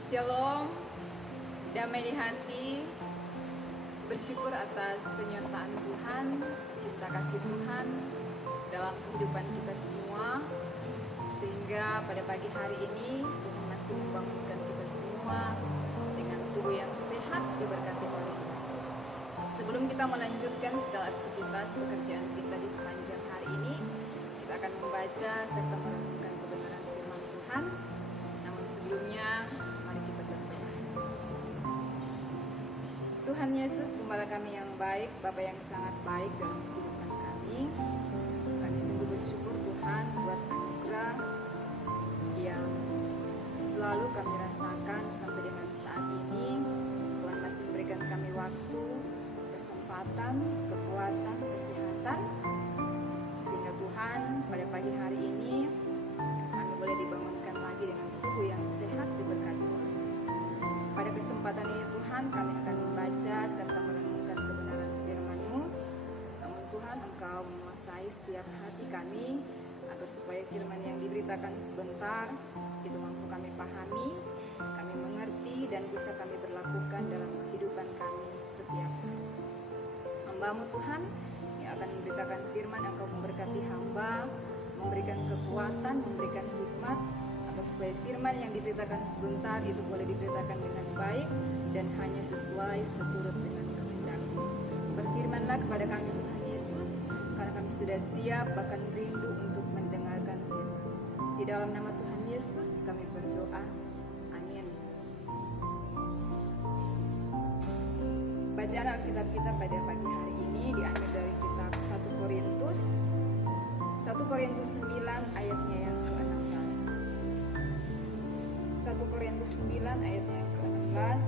Shalom, damai di hati, bersyukur atas penyertaan Tuhan, cinta kasih Tuhan dalam kehidupan kita semua. Sehingga pada pagi hari ini Tuhan masih membangunkan kita semua dengan tubuh yang sehat diberkati oleh-Nya. Sebelum kita melanjutkan segala aktivitas pekerjaan kita di sepanjang hari ini, kita akan membaca serta merenungkan kebenaran firman Tuhan. Namun sebelumnya, mari kita berdoa. Tuhan Yesus, Gembala kami yang baik, Bapa yang sangat baik dalam kehidupan kami. Kami sungguh bersyukur Tuhan buat anugerah yang selalu kami rasakan sampai dengan saat ini. Tuhan masih memberikan kami waktu, kesempatan, kekuatan, kesehatan, sehingga Tuhan pada pagi hari ini kami boleh dibangunkan lagi dengan tubuh yang sehat diberkati oleh-Nya. Pada kesempatan ini Tuhan, kami akan membaca serta merenungkan kebenaran firman-Mu. Namun Tuhan, Engkau menguasai setiap hati kami, agar supaya firman yang diberitakan sebentar itu mampu kami pahami, kami mengerti, dan bisa kami berlakukan dalam kehidupan kami setiap hari. Hamba-Mu Tuhan yang akan memberitakan firman, Engkau memberkati hamba, memberikan kekuatan, memberikan hikmat, agar supaya firman yang diberitakan sebentar itu boleh diberitakan dengan baik dan hanya sesuai seturut dengan kehendak-Mu. Berfirmanlah kepada kami Tuhan Yesus, karena kami sudah siap bahkan rindu untuk mendengarkan firman. Di dalam nama Tuhan Yesus kami berdoa. Amin. Bacaan Alkitab kita pada pagi hari ini diambil dari kitab 1 Korintus 9 ayatnya yang ke-16. 1 Korintus 9 ayatnya yang ke-16.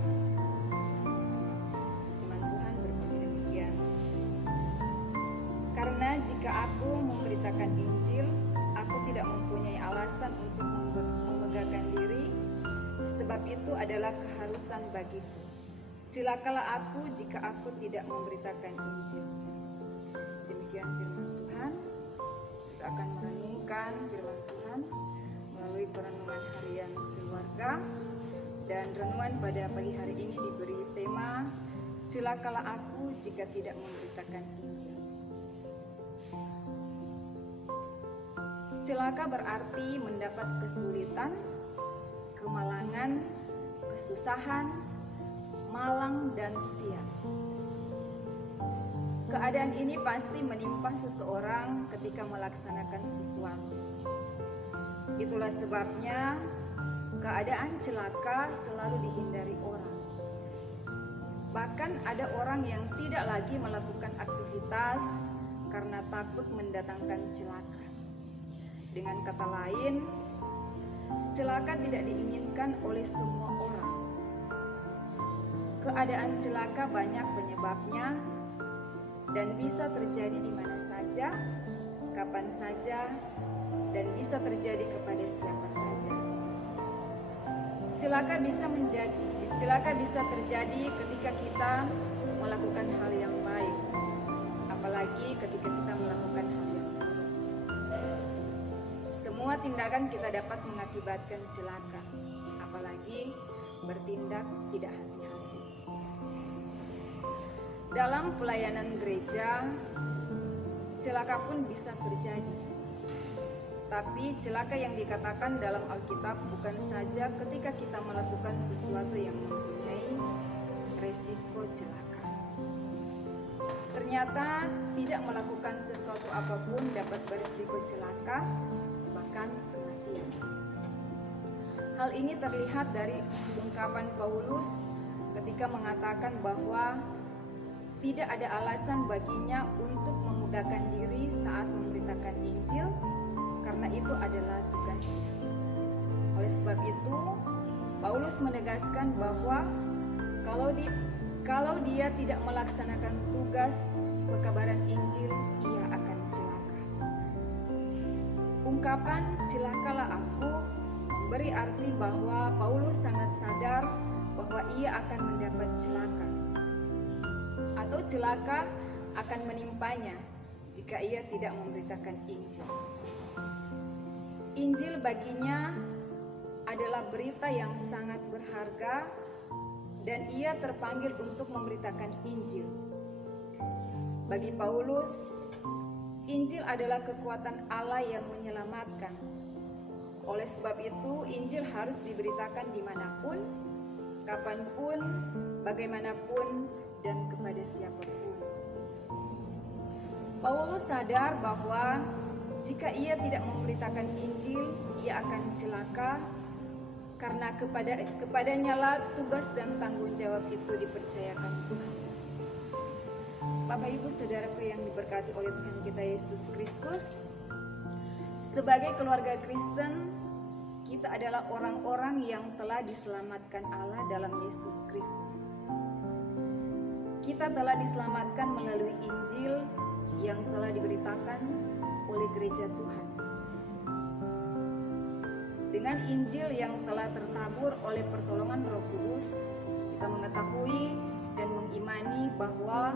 Firman Tuhan berbunyi demikian. Karena jika aku memberitakan Injil, aku tidak mempunyai alasan untuk memegahkan diri, sebab itu adalah keharusan bagiku. Celakalah aku jika aku tidak memberitakan Injil. Demikian firman Tuhan. Kita akan merenungkan firman Tuhan melalui perenungan harian keluarga, dan renungan pada pagi hari ini diberi tema celakalah aku jika tidak memberitakan Injil. Celaka berarti mendapat kesulitan, kemalangan, kesusahan, malang dan sial. Keadaan ini pasti menimpa seseorang ketika melaksanakan sesuatu. Itulah sebabnya keadaan celaka selalu dihindari orang. Bahkan ada orang yang tidak lagi melakukan aktivitas karena takut mendatangkan celaka. Dengan kata lain, celaka tidak diinginkan oleh semua orang. Keadaan celaka banyak penyebabnya dan bisa terjadi di mana saja, kapan saja, dan bisa terjadi kepada siapa saja. Celaka bisa terjadi ketika kita melakukan hal yang baik, apalagi ketika kita melakukan hal yang buruk. Semua tindakan kita dapat mengakibatkan celaka, apalagi bertindak tidak hati-hati. Dalam pelayanan gereja, celaka pun bisa terjadi. Tapi celaka yang dikatakan dalam Alkitab bukan saja ketika kita melakukan sesuatu yang mempunyai resiko celaka. Ternyata tidak melakukan sesuatu apapun dapat berisiko celaka, bahkan kematian. Hal ini terlihat dari ungkapan Paulus ketika mengatakan bahwa tidak ada alasan baginya untuk memudahkan diri saat memberitakan Injil, karena itu adalah tugasnya. Oleh sebab itu, Paulus menegaskan bahwa kalau dia tidak melaksanakan tugas pekabaran Injil, ia akan celaka. Ungkapan celakalah aku memberi arti bahwa Paulus sangat sadar bahwa ia akan mendapat celaka, atau celaka akan menimpanya jika ia tidak memberitakan Injil. Injil baginya adalah berita yang sangat berharga dan ia terpanggil untuk memberitakan Injil. Bagi Paulus, Injil adalah kekuatan Allah yang menyelamatkan. Oleh sebab itu, Injil harus diberitakan dimanapun, kapanpun, bagaimanapun, dan kepada siapapun. Paulus sadar bahwa jika ia tidak memberitakan Injil, ia akan celaka karena kepadanya lah tugas dan tanggung jawab itu dipercayakan Tuhan. Bapak Ibu Saudaraku yang diberkati oleh Tuhan kita Yesus Kristus, sebagai keluarga Kristen, kita adalah orang-orang yang telah diselamatkan Allah dalam Yesus Kristus. Kita telah diselamatkan melalui Injil yang telah diberitakan oleh gereja Tuhan. Dengan Injil yang telah tertabur oleh pertolongan Roh Kudus, kita mengetahui dan mengimani bahwa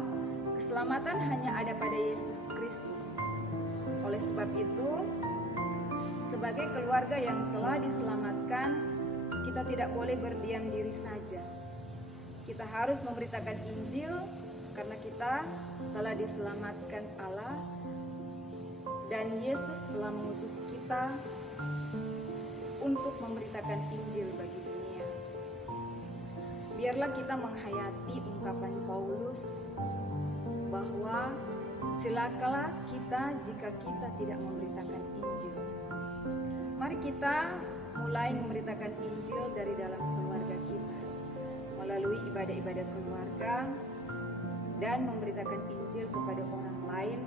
keselamatan hanya ada pada Yesus Kristus. Oleh sebab itu, sebagai keluarga yang telah diselamatkan, kita tidak boleh berdiam diri saja. Kita harus memberitakan Injil karena kita telah diselamatkan Allah dan Yesus telah mengutus kita untuk memberitakan Injil bagi dunia. Biarlah kita menghayati ungkapan Paulus bahwa celakalah kita jika kita tidak memberitakan Injil. Mari kita mulai memberitakan Injil dari dalam keluarga kita, melalui ibadah-ibadah keluarga, dan memberitakan Injil kepada orang lain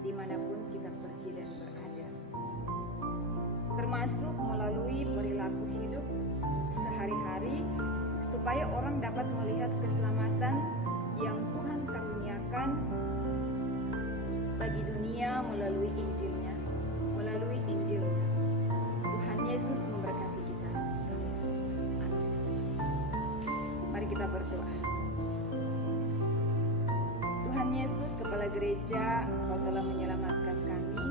dimanapun kita pergi dan berada, termasuk melalui perilaku hidup sehari-hari, supaya orang dapat melihat keselamatan yang Tuhan karuniakan bagi dunia melalui Injilnya, melalui Injilnya. Tuhan Yesus memberkati kita sekalian. Amin. Mari kita berdoa. Tuhan Yesus, Kepala Gereja, Engkau telah menyelamatkan kami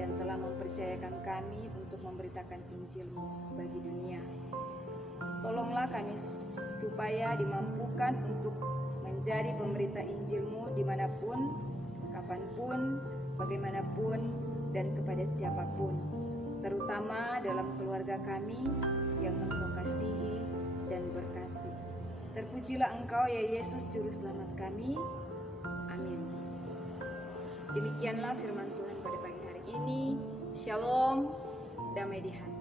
dan telah mempercayakan kami untuk memberitakan Injil-Mu bagi dunia. Tolonglah kami supaya dimampukan untuk menjadi pemberita Injil-Mu dimanapun, kapanpun, bagaimanapun, dan kepada siapapun, terutama dalam keluarga kami yang Engkau kasihi dan berkati. Terpujilah Engkau ya Yesus, Juru Selamat kami. Amin. Demikianlah firman Tuhan pada pagi hari ini. Shalom, damai di hati.